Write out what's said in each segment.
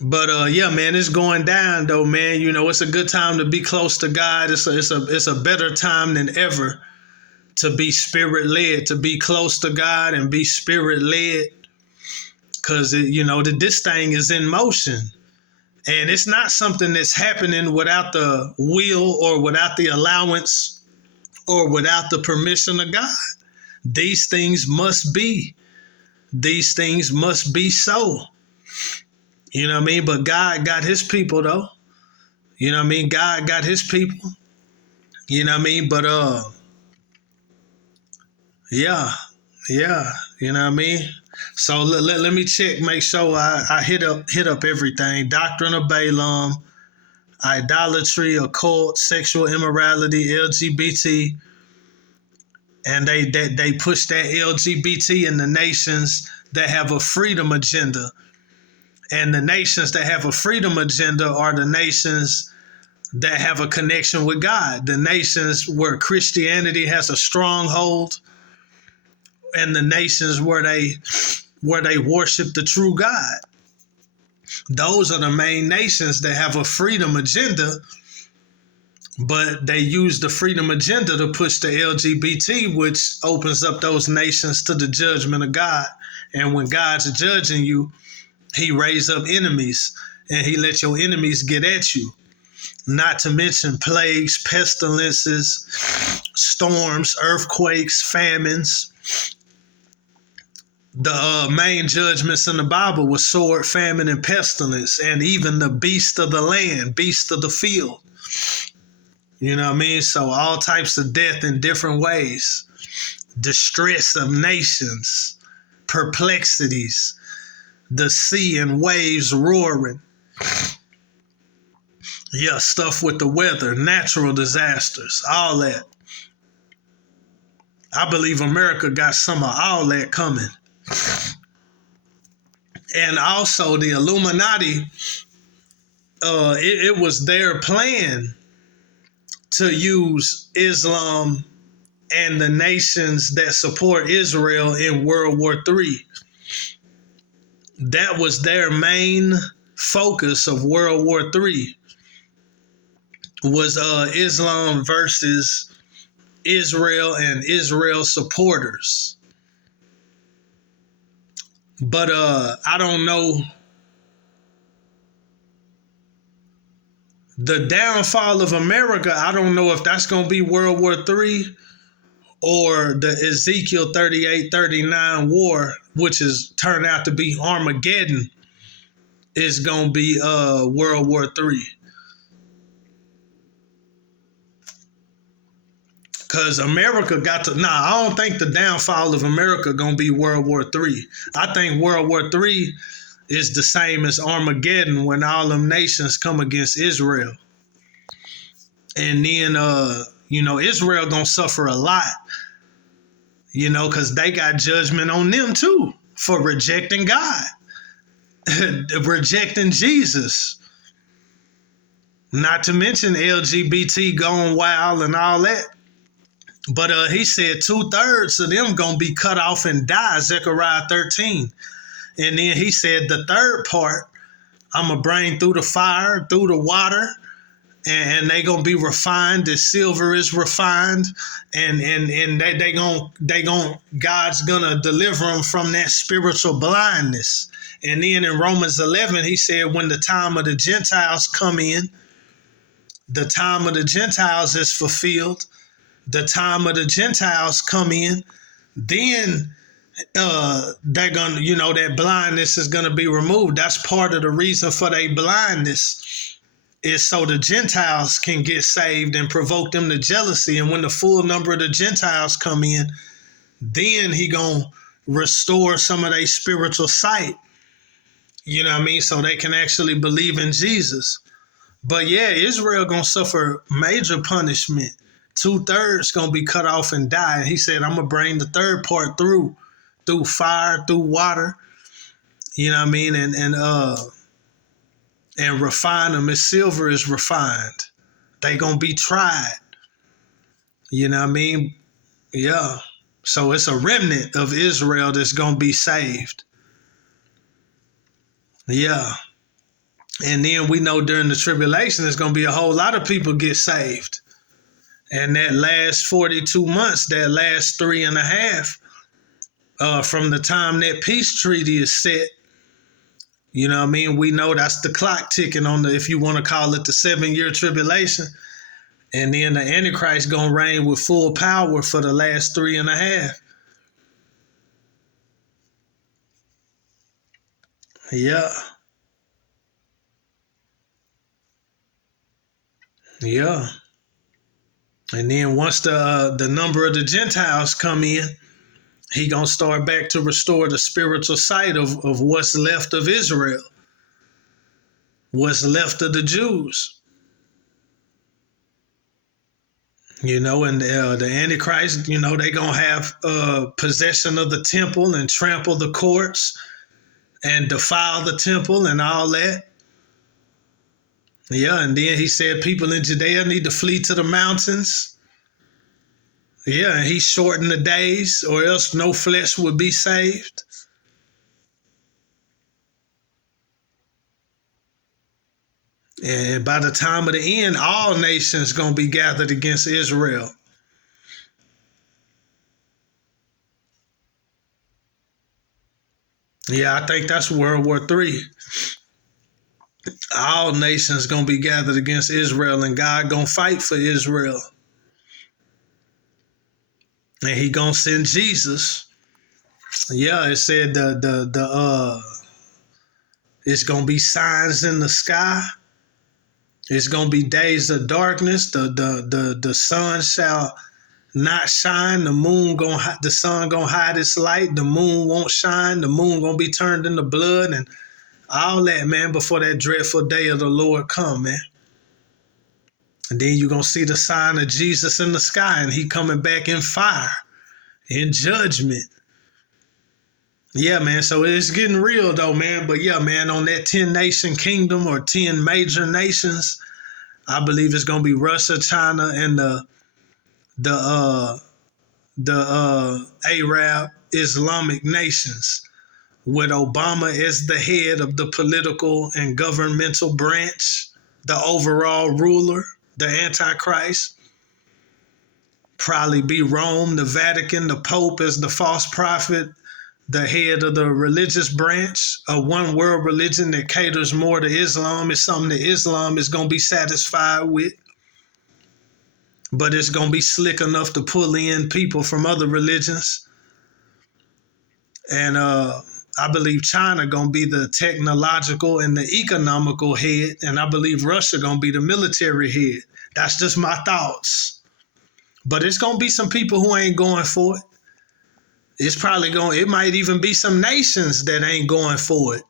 But yeah, man, it's going down though, man. You know, it's a good time to be close to God. It's a better time than ever to be spirit led, to be close to God and be spirit led, because this thing is in motion, and it's not something that's happening without the will or without the allowance or without the permission of God. These things must be. These things must be so. You know what I mean? But God got his people though. You know what I mean? God got his people. You know what I mean? But yeah, yeah. You know what I mean? So let me check, make sure I hit up everything. Doctrine of Balaam, idolatry, occult, sexual immorality, LGBT, and they push that LGBT in the nations that have a freedom agenda. And the nations that have a freedom agenda are the nations that have a connection with God, the nations where Christianity has a stronghold, and the nations where they worship the true God. Those are the main nations that have a freedom agenda, but they use the freedom agenda to push the LGBT, which opens up those nations to the judgment of God. And when God's judging you, he raise up enemies, and he let your enemies get at you. Not to mention plagues, pestilences, storms, earthquakes, famines. The main judgments in the Bible were sword, famine, and pestilence, and even the beast of the land, beast of the field. You know what I mean? So all types of death in different ways. Distress of nations, perplexities, the sea and waves roaring. Yeah, stuff with the weather, natural disasters, all that. I believe America got some of all that coming. And also the Illuminati, it was their plan to use Islam and the nations that support Israel in World War III. That was their main focus of World War III, was Islam versus Israel and Israel supporters. But I don't know. The downfall of America, I don't know if that's going to be World War III or the Ezekiel 38-39 war, which is turned out to be Armageddon, is going to be World War III. Because America got to, I don't think the downfall of America going to be World War III. I think World War III is the same as Armageddon when all them nations come against Israel. And then, Israel going to suffer a lot, because they got judgment on them too for rejecting God, rejecting Jesus. Not to mention LGBT going wild and all that. But he said 2/3 of them going to be cut off and die, Zechariah 13. And then he said the third part, I'm going to bring through the fire, through the water, and they going to be refined as silver is refined. And God's going to deliver them from that spiritual blindness. And then in Romans 11, he said when the time of the Gentiles come in, the time of the Gentiles is fulfilled. The time of the Gentiles come in, then they're gonna, that blindness is gonna be removed. That's part of the reason for their blindness, is so the Gentiles can get saved and provoke them to jealousy. And when the full number of the Gentiles come in, then he gonna restore some of their spiritual sight. You know what I mean? So they can actually believe in Jesus. But yeah, Israel gonna suffer major punishment. 2/3 gonna be cut off and die. And he said, I'm gonna bring the third part through fire, through water. You know what I mean? And refine them as silver is refined. They gonna be tried. You know what I mean? Yeah. So it's a remnant of Israel that's gonna be saved. Yeah. And then we know during the tribulation, there's going to be a whole lot of people get saved. And that last 42 months, that last 3.5, from the time that peace treaty is set, you know what I mean? We know that's the clock ticking on the, if you want to call it the 7-year tribulation. And then the Antichrist going to reign with full power for the last 3.5. Yeah. Yeah. And then once the number of the Gentiles come in, he gonna start back to restore the spiritual sight of what's left of Israel, what's left of the Jews. You know, and the Antichrist, you know, they gonna have possession of the temple and trample the courts and defile the temple and all that. Yeah, and then he said people in Judea need to flee to the mountains. Yeah, and he shortened the days, or else no flesh would be saved. And by the time of the end, all nations gonna be gathered against Israel. Yeah, I think that's World War III. All nations gonna be gathered against Israel, and God gonna fight for Israel. And he gonna send Jesus. Yeah, it said it's gonna be signs in the sky. It's gonna be days of darkness. The sun shall not shine. The sun gonna hide its light. The moon won't shine. The moon gonna be turned into blood and all that, man, before that dreadful day of the Lord come, man. And then you're gonna see the sign of Jesus in the sky, and he coming back in fire, in judgment. Yeah, man. So it's getting real though, man. But yeah, man, on that 10-nation kingdom or 10 major nations, I believe it's gonna be Russia, China, and the Arab Islamic nations, with Obama as the head of the political and governmental branch, the overall ruler, the Antichrist. Probably be Rome, the Vatican, the Pope as the false prophet, the head of the religious branch, a one world religion that caters more to Islam. Is something that Islam is going to be satisfied with. But it's going to be slick enough to pull in people from other religions. And I believe China going to be the technological and the economical head. And I believe Russia going to be the military head. That's just my thoughts. But it's going to be some people who ain't going for it. It might even be some nations that ain't going for it.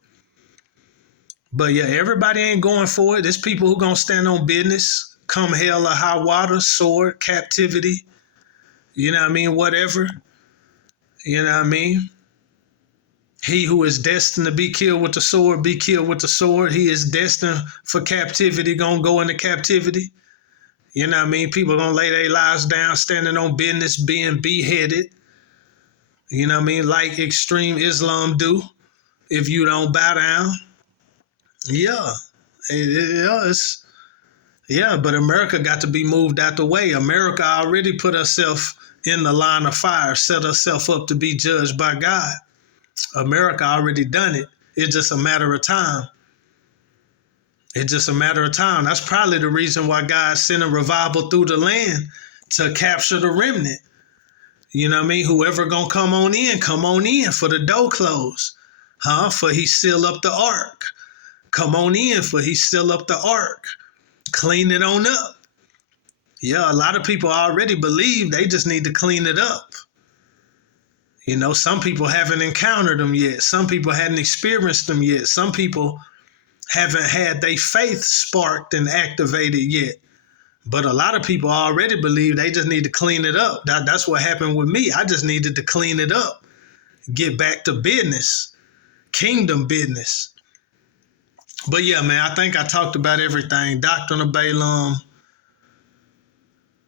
But yeah, everybody ain't going for it. There's people who gonna stand on business, come hell or high water, sword, captivity, you know what I mean, whatever. You know what I mean? He who is destined to be killed with the sword, be killed with the sword. He is destined for captivity, gonna go into captivity. You know what I mean? People gonna lay their lives down, standing on business, being beheaded. You know what I mean? Like extreme Islam do, if you don't bow down. Yeah. But America got to be moved out the way. America already put herself in the line of fire, set herself up to be judged by God. America already done it. It's just a matter of time. It's just a matter of time. That's probably the reason why God sent a revival through the land, to capture the remnant. You know what I mean? Whoever gonna come on in for the door closed. For he seal up the ark. Come on in for he seal up the ark. Clean it on up. Yeah, a lot of people already believe, they just need to clean it up. You know, some people haven't encountered them yet. Some people hadn't experienced them yet. Some people haven't had their faith sparked and activated yet. But a lot of people already believe, they just need to clean it up. That's what happened with me. I just needed to clean it up. Get back to business. Kingdom business. But yeah, man, I think I talked about everything. Doctrine of Balaam,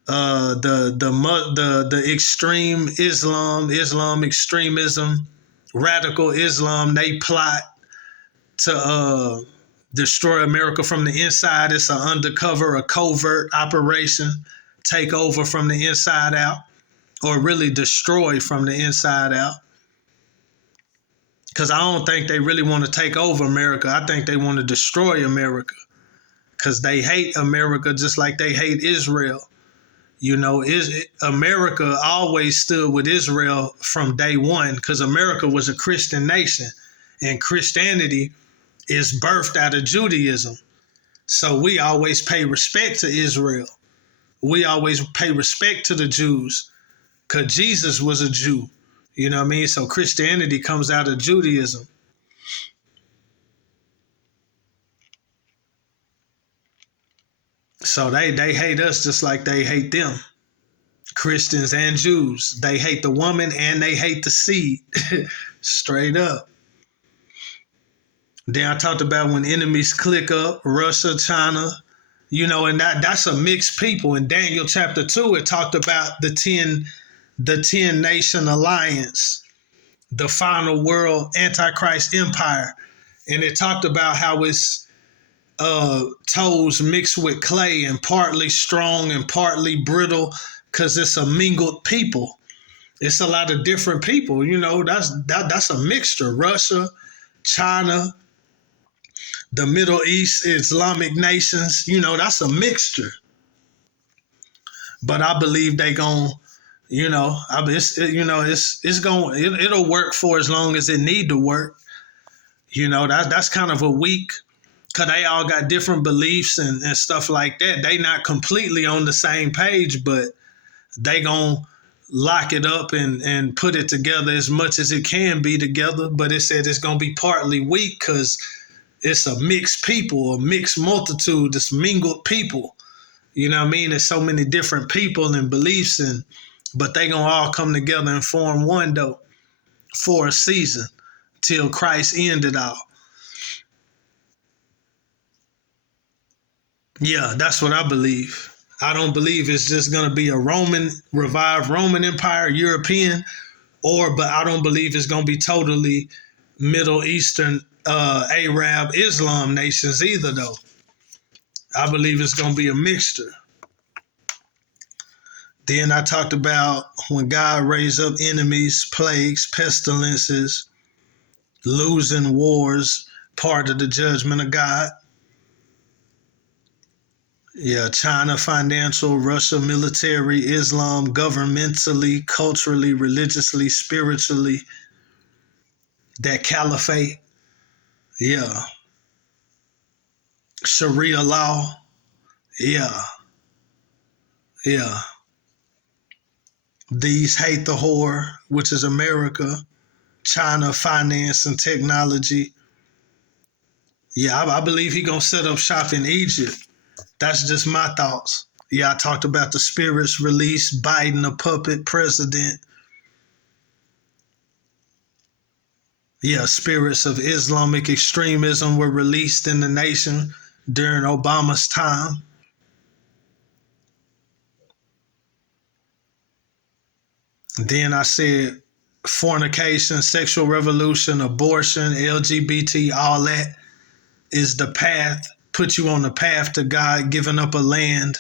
the extreme Islam extremism, radical Islam. They plot to destroy America from the inside. It's an undercover, a covert operation, take over from the inside out, or really destroy from the inside out. Because I don't think they really want to take over America. I think they want to destroy America because they hate America just like they hate Israel. You know, America always stood with Israel from day one because America was a Christian nation, and Christianity is birthed out of Judaism. So we always pay respect to Israel. We always pay respect to the Jews because Jesus was a Jew. You know what I mean? So Christianity comes out of Judaism. So they hate us just like they hate them. Christians and Jews. They hate the woman and they hate the seed. Straight up. Then I talked about when enemies click up, Russia, China, you know, and that's a mixed people. In Daniel chapter 2, it talked about the 10 nation alliance, the final world Antichrist empire. And it talked about how it's toes mixed with clay and partly strong and partly brittle because it's a mingled people. It's a lot of different people, you know, that's a mixture. Russia, China, the Middle East, Islamic nations, you know, that's a mixture. But I believe they gon', you know, it'll work for as long as it need to work. You know, that's kind of a weak, because they all got different beliefs and stuff like that. They not completely on the same page, but they gonna lock it up and put it together as much as it can be together. But it said it's gonna be partly weak because it's a mixed people, a mixed multitude, this mingled people. You know what I mean? There's so many different people and beliefs, but they gonna all come together and form one though for a season till Christ end it all. Yeah, that's what I believe. I don't believe it's just gonna be a revived Roman Empire, European, but I don't believe it's gonna be totally Middle Eastern, Arab, Islam nations either though. I believe it's gonna be a mixture. Then I talked about when God raised up enemies, plagues, pestilences, losing wars, part of the judgment of God. Yeah, China financial, Russia military, Islam governmentally, culturally, religiously, spiritually, that caliphate. Yeah. Sharia law. Yeah. Yeah. These hate the whore, which is America. China finance and technology. Yeah, I believe he gonna set up shop in Egypt. That's just my thoughts. Yeah, I talked about the spirits release, Biden a puppet president. Yeah, spirits of Islamic extremism were released in the nation during Obama's time. Then I said fornication, sexual revolution, abortion, LGBT, all that is the path, put you on the path to God, giving up a land,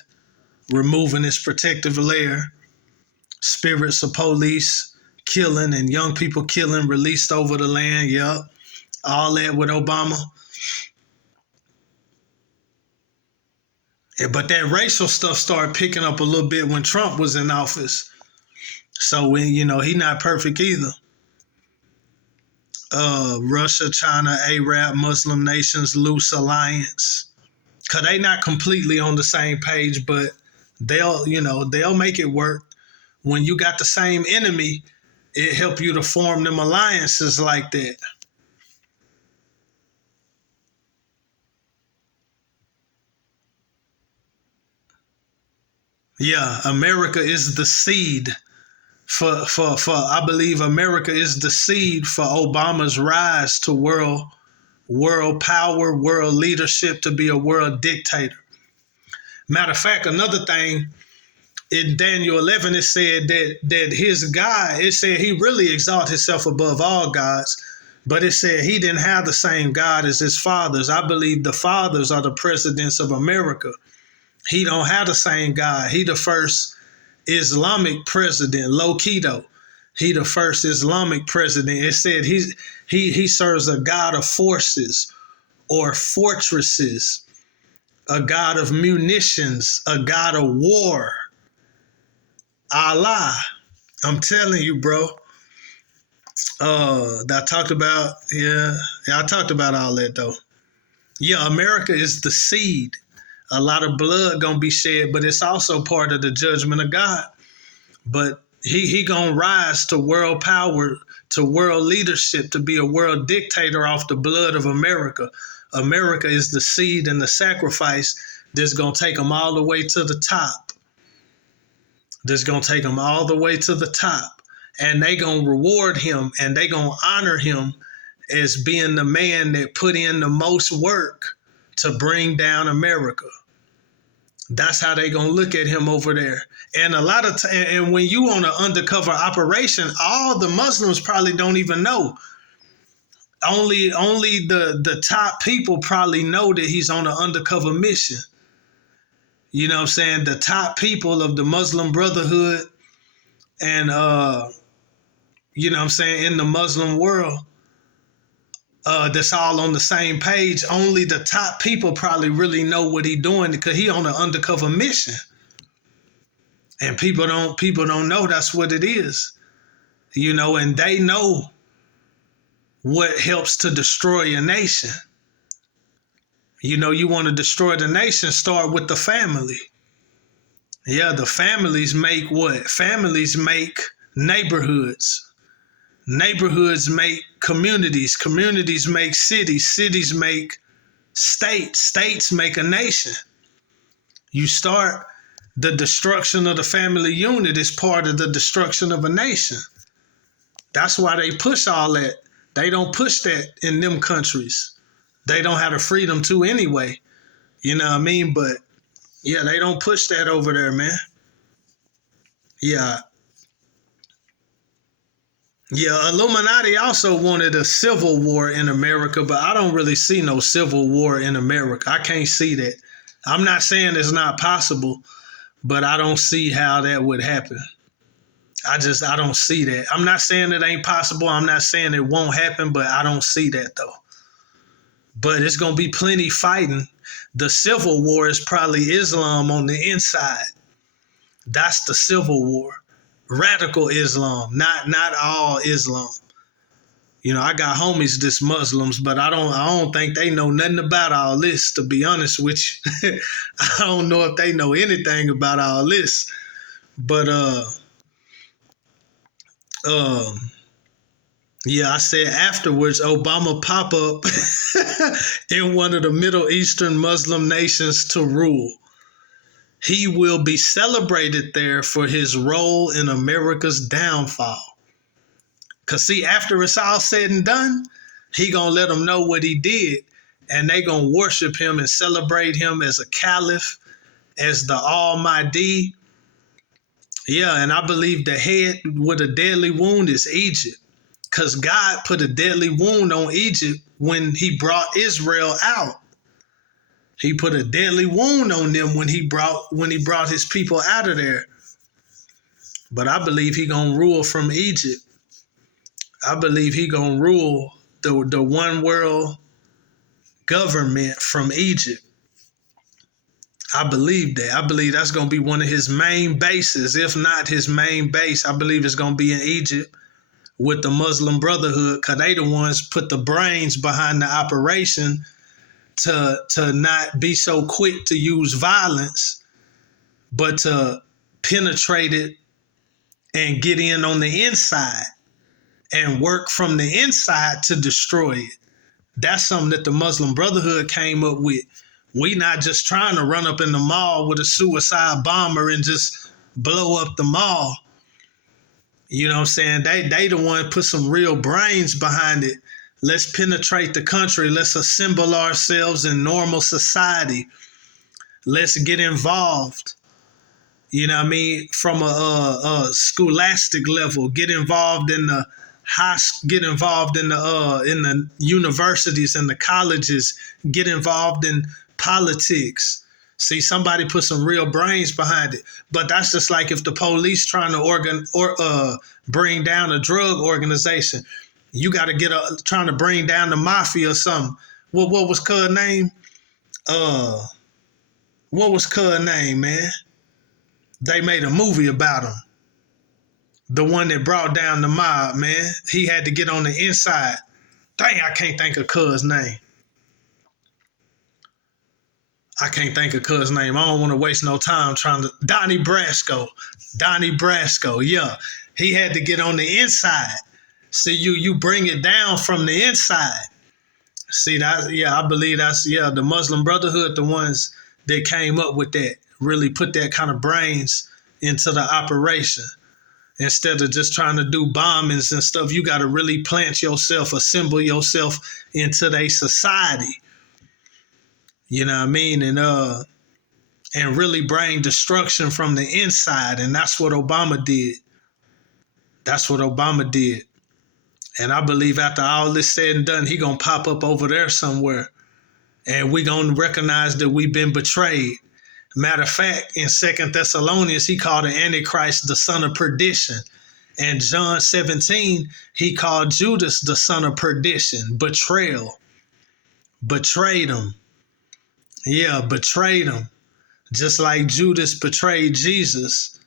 removing its protective layer. Spirits of police killing and young people killing released over the land. Yep. All that with Obama. But that racial stuff started picking up a little bit when Trump was in office. So when, you know, he not perfect either. Russia, China, Arab, Muslim nations, loose alliance. Cause they not completely on the same page, but they'll make it work. When you got the same enemy, it help you to form them alliances like that. Yeah, America is the seed for I believe America is the seed for Obama's rise to world power, world leadership, to be a world dictator. Matter of fact, another thing in Daniel 11, it said that his God, it said he really exalted himself above all gods. But it said he didn't have the same God as his fathers. I believe the fathers are the presidents of America. He don't have the same God. He the first Islamic president, low key though. He the first Islamic president. It said he serves a God of forces or fortresses, a God of munitions, a God of war. Allah. I'm telling you, bro. I talked about, I talked about all that though. Yeah, America is the seed. A lot of blood gonna be shed, but it's also part of the judgment of God. But he gonna rise to world power, to world leadership, to be a world dictator off the blood of America. America is the seed and the sacrifice that's gonna take him all the way to the top. That's gonna take him all the way to the top. And they gonna reward him and they gonna honor him as being the man that put in the most work to bring down America. That's how they gonna look at him over there. And a lot of and when you on an undercover operation, all the Muslims probably don't even know. Only the top people probably know that he's on an undercover mission. You know what I'm saying? The top people of the Muslim Brotherhood and you know what I'm saying, in the Muslim world, that's all on the same page. Only the top people probably really know what he's doing because he on an undercover mission. And people don't know that's what it is. You know, and they know what helps to destroy a nation. You know, you want to destroy the nation, start with the family. Yeah, the families make what? Families make neighborhoods. Neighborhoods make communities. Communities make cities. Cities make states. States make a nation. You start the destruction of the family unit is part of the destruction of a nation. That's why they push all that. They don't push that in them countries. They don't have the freedom to anyway. You know what I mean? But yeah, they don't push that over there, man. Yeah. Yeah, Illuminati also wanted a civil war in America, but I don't really see no civil war in America. I can't see that. I'm not saying it's not possible, but I don't see how that would happen. I don't see that. I'm not saying it ain't possible. I'm not saying it won't happen, but I don't see that though. But it's going to be plenty fighting. The civil war is probably Islam on the inside. That's the civil war. Radical Islam, not all Islam. You know, I got homies that's Muslims, but I don't think they know nothing about all this, to be honest with you. I don't know if they know anything about all this. But yeah, I said afterwards, Obama pop up in one of the Middle Eastern Muslim nations to rule. He will be celebrated there for his role in America's downfall. Because see, after it's all said and done, he going to let them know what he did. And they going to worship him and celebrate him as a caliph, as the Almighty. Yeah, and I believe the head with a deadly wound is Egypt. Because God put a deadly wound on Egypt when he brought Israel out. He put a deadly wound on them when he brought his people out of there. But I believe he gonna rule from Egypt. I believe he gonna rule the one world government from Egypt. I believe that. I believe that's gonna be one of his main bases, if not his main base. I believe it's gonna be in Egypt with the Muslim Brotherhood, because they the ones put the brains behind the operation to not be so quick to use violence, but to penetrate it and get in on the inside and work from the inside to destroy it. That's something that the Muslim Brotherhood came up with. We not just trying to run up in the mall with a suicide bomber and just blow up the mall. You know what I'm saying? They the one put some real brains behind it. Let's penetrate the country. Let's assemble ourselves in normal society. Let's get involved. You know what I mean? From a scholastic level, get involved in the get involved in the universities and the colleges, get involved in politics. See, somebody put some real brains behind it. But that's just like if the police trying to bring down a drug organization. You got to trying to bring down the mafia or something. What was Cud's name? What was Cud's name, man? They made a movie about him. The one that brought down the mob, man. He had to get on the inside. Dang, I can't think of Cud's name. I don't want to waste no time trying to. Donnie Brasco, yeah. He had to get on the inside. See, you bring it down from the inside. See, that, yeah, I believe that's, yeah, the Muslim Brotherhood, the ones that came up with that, really put that kind of brains into the operation. Instead of just trying to do bombings and stuff, you got to really plant yourself, assemble yourself into their society. You know what I mean? And really bring destruction from the inside. And that's what Obama did. And I believe after all this said and done, he gonna pop up over there somewhere. And we gonna recognize that we've been betrayed. Matter of fact, in 2 Thessalonians, he called the Antichrist the son of perdition. And John 17, he called Judas the son of perdition, betrayal. Betrayed him. Yeah, betrayed him. Just like Judas betrayed Jesus,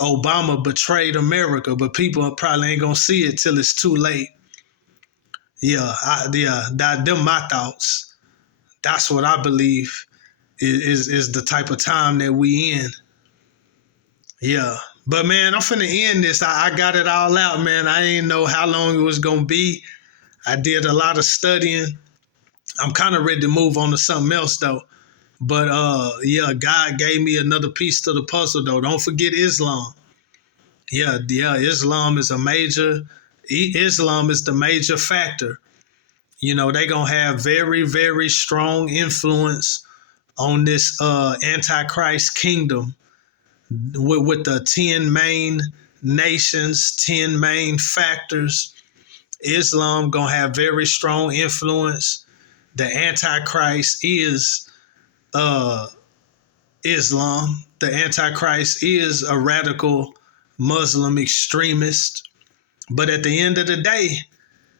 Obama betrayed America, but people probably ain't gonna see it till it's too late. Yeah, them my thoughts. That's what I believe is the type of time that we in. Yeah. But man, I'm finna end this. I got it all out, man. I didn't know how long it was gonna be. I did a lot of studying. I'm kind of ready to move on to something else though. But yeah, God gave me another piece to the puzzle though. Don't forget Islam. Yeah, Islam is Islam is the major factor. You know, they gonna have very, very strong influence on this Antichrist kingdom with the 10 main nations, 10 main factors. Islam gonna have very strong influence. The Antichrist is Islam. The Antichrist is a radical Muslim extremist. But at the end of the day,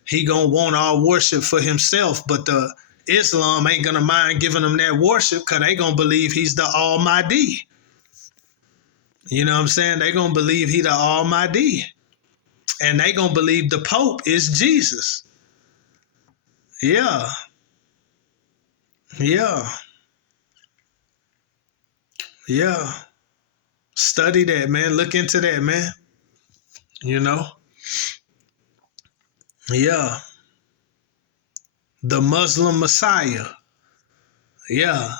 he gonna want all worship for himself. But the Islam ain't gonna mind giving them that worship because they gonna believe he's the Almighty. You know what I'm saying? They gonna believe he the Almighty. And they gonna believe the Pope is Jesus. Yeah. Study that, man. Look into that, man. You know? Yeah. The Muslim Messiah. Yeah.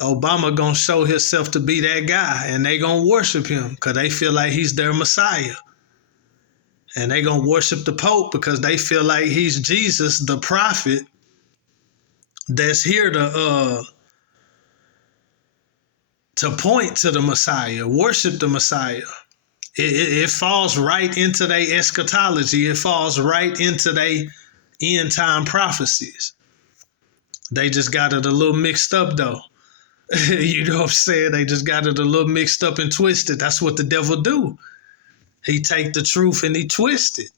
Obama gonna show himself to be that guy, and they gonna worship him because they feel like he's their Messiah. And they gonna worship the Pope because they feel like he's Jesus, the prophet, that's here to point to the Messiah, worship the Messiah. It falls right into their eschatology. It falls right into their end time prophecies. They just got it a little mixed up though. You know what I'm saying? They just got it a little mixed up and twisted. That's what the devil do. He take the truth and he twist it.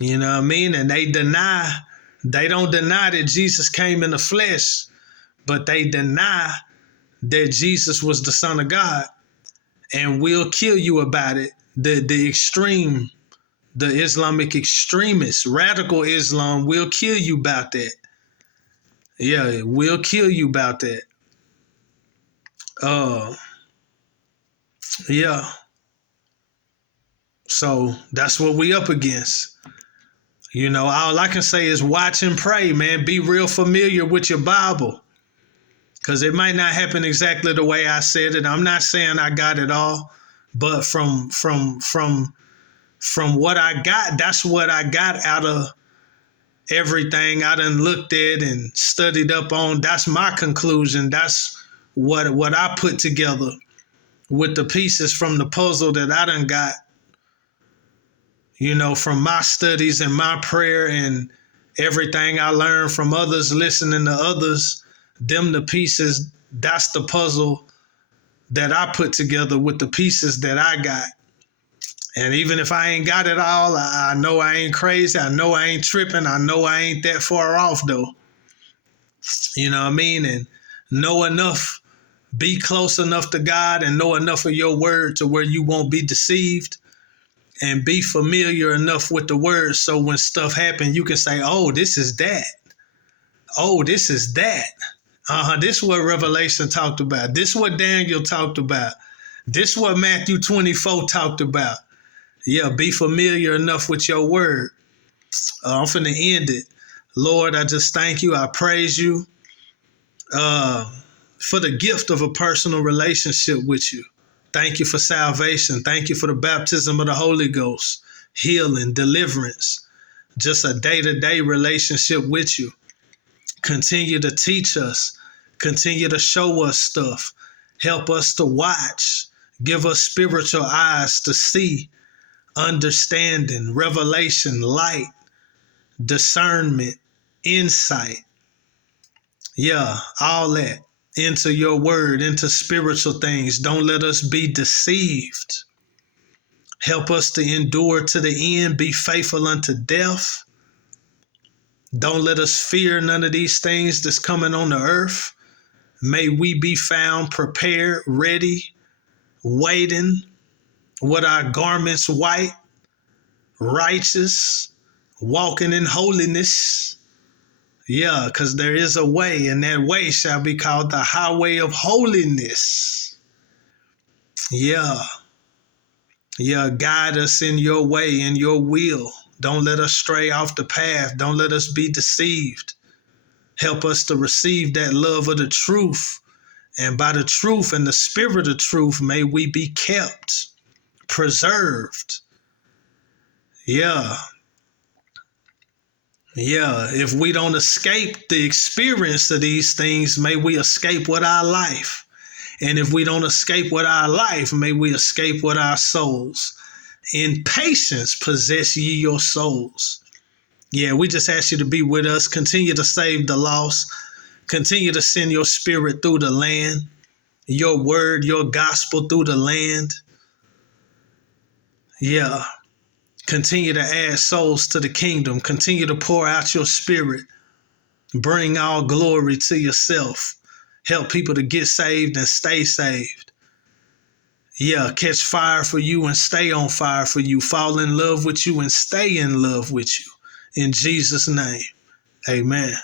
You know what I mean? And they don't deny that Jesus came in the flesh, but they deny that Jesus was the Son of God. And will kill you about it. The Islamic extremists, radical Islam will kill you about that. Yeah, it will kill you about that. Yeah. So that's what we up against. You know, all I can say is watch and pray, man. Be real familiar with your Bible. Because it might not happen exactly the way I said it. I'm not saying I got it all, but from what I got, that's what I got out of everything I done looked at and studied up on. That's my conclusion. That's what I put together with the pieces from the puzzle that I done got from my studies and my prayer and everything I learned from others, listening to others, them the pieces, that's the puzzle that I put together with the pieces that I got. And even if I ain't got it all, I know I ain't crazy. I know I ain't tripping. I know I ain't that far off, though. You know what I mean? And know enough, be close enough to God and know enough of your word to where you won't be deceived, and be familiar enough with the word so when stuff happens, you can say, oh, this is that. Oh, this is that. This is what Revelation talked about. This is what Daniel talked about. This is what Matthew 24 talked about. Yeah, be familiar enough with your word. I'm finna end it. Lord, I just thank you. I praise you for the gift of a personal relationship with you. Thank you for salvation. Thank you for the baptism of the Holy Ghost, healing, deliverance, just a day-to-day relationship with you. Continue to teach us. Continue to show us stuff. Help us to watch. Give us spiritual eyes to see, understanding, revelation, light, discernment, insight. Yeah, all that into your word, into spiritual things. Don't let us be deceived. Help us to endure to the end, be faithful unto death. Don't let us fear none of these things that's coming on the earth. May we be found prepared, ready, waiting, with our garments white, righteous, walking in holiness. Yeah, because there is a way, and that way shall be called the highway of holiness. Yeah. Yeah, guide us in your way, in your will. Don't let us stray off the path. Don't let us be deceived. Help us to receive that love of the truth. And by the truth and the spirit of truth, may we be kept, preserved. Yeah. Yeah. If we don't escape the experience of these things, may we escape with our life. And if we don't escape with our life, may we escape with our souls. In patience, possess ye your souls. Yeah, we just ask you to be with us. Continue to save the lost. Continue to send your spirit through the land, your word, your gospel through the land. Yeah. Continue to add souls to the kingdom. Continue to pour out your spirit. Bring all glory to yourself. Help people to get saved and stay saved. Yeah, catch fire for you and stay on fire for you. Fall in love with you and stay in love with you. In Jesus' name, amen.